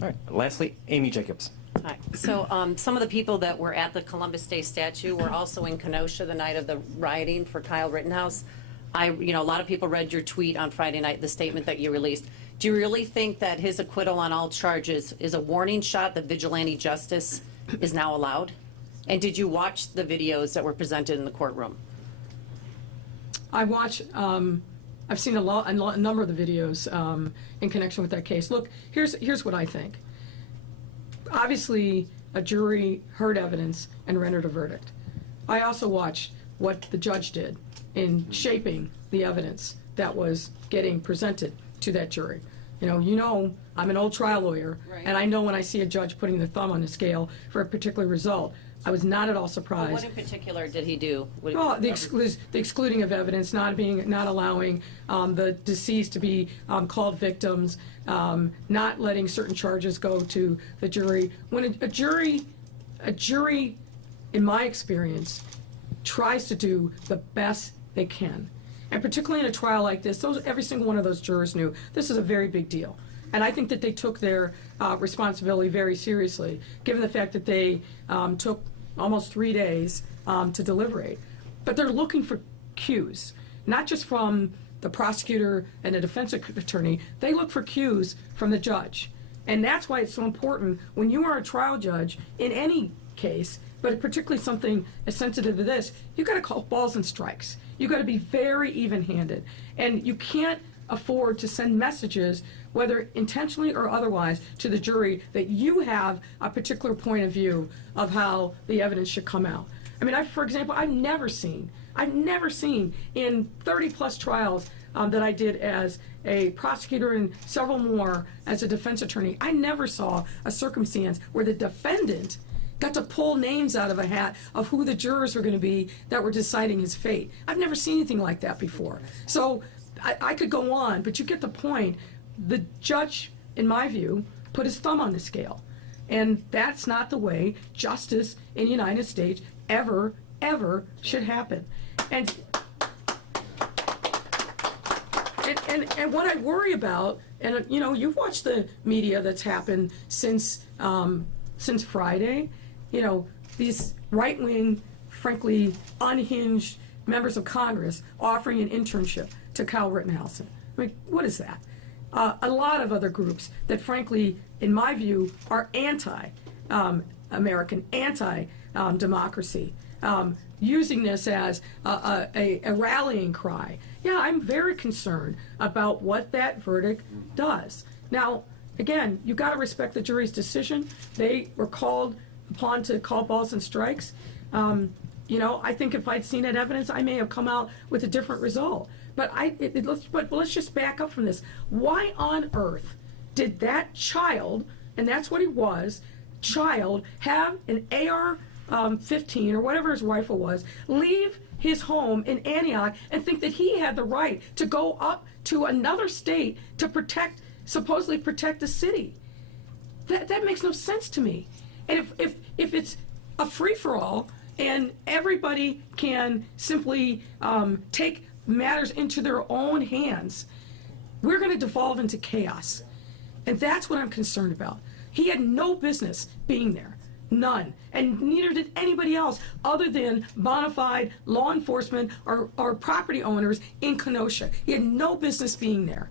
All right. Lastly, Amy Jacobs. Hi. So some of the people that were at the Columbus Day statue were also in Kenosha the night of the rioting for Kyle Rittenhouse. A lot of people read your tweet on Friday night, the statement that you released. Do you really think that his acquittal on all charges is a warning shot that vigilante justice is now allowed? And did you watch the videos that were presented in the courtroom? I watch. I've seen a number of the videos in connection with that case. Look, here's what I think. Obviously, a jury heard evidence and rendered a verdict. I also watched what the judge did in shaping the evidence that was getting presented to that jury. I'm an old trial lawyer, right, and I know when I see a judge putting the thumb on the scale for a particular result, I was not at all surprised. Well, what in particular did he do? Well, the excluding of evidence, not allowing the deceased to be called victims, not letting certain charges go to the jury. When a jury, in my experience, tries to do the best they can, and particularly in a trial like this, every single one of those jurors knew this is a very big deal. And I think that they took their responsibility very seriously, given the fact that they took almost 3 days to deliberate. But they're looking for cues, not just from the prosecutor and the defense attorney. They look for cues from the judge. And that's why it's so important when you are a trial judge in any case, but particularly something as sensitive as this, you've got to call balls and strikes. You've got to be very even-handed. And you can't afford to send messages, whether intentionally or otherwise, to the jury that you have a particular point of view of how the evidence should come out. I mean, for example, I've never seen in 30-plus trials that I did as a prosecutor and several more as a defense attorney, I never saw a circumstance where the defendant got to pull names out of a hat of who the jurors were going to be that were deciding his fate. I've never seen anything like that before. So I could go on, but you get the point. The judge, in my view, put his thumb on the scale. And that's not the way justice in the United States ever should happen. And what I worry about, and you've watched the media that's happened since Friday, these right-wing, frankly, unhinged members of Congress offering an internship to Kyle Rittenhouse. I mean, what is that? A lot of other groups that, frankly, in my view, are anti-American, anti-democracy, using this as a rallying cry. Yeah, I'm very concerned about what that verdict does. Now, again, you've got to respect the jury's decision. They were called upon to call balls and strikes. I think if I'd seen that evidence, I may have come out with a different result. But let's just back up from this. Why on earth did that child, and that's what he was, child, have an AR-15 or whatever his rifle was, leave his home in Antioch and think that he had the right to go up to another state to supposedly protect the city? That makes no sense to me. And if it's a free-for-all and everybody can simply take matters into their own hands, we're going to devolve into chaos. And that's what I'm concerned about. He had no business being there. None. And neither did anybody else other than bona fide law enforcement or property owners in Kenosha. He had no business being there.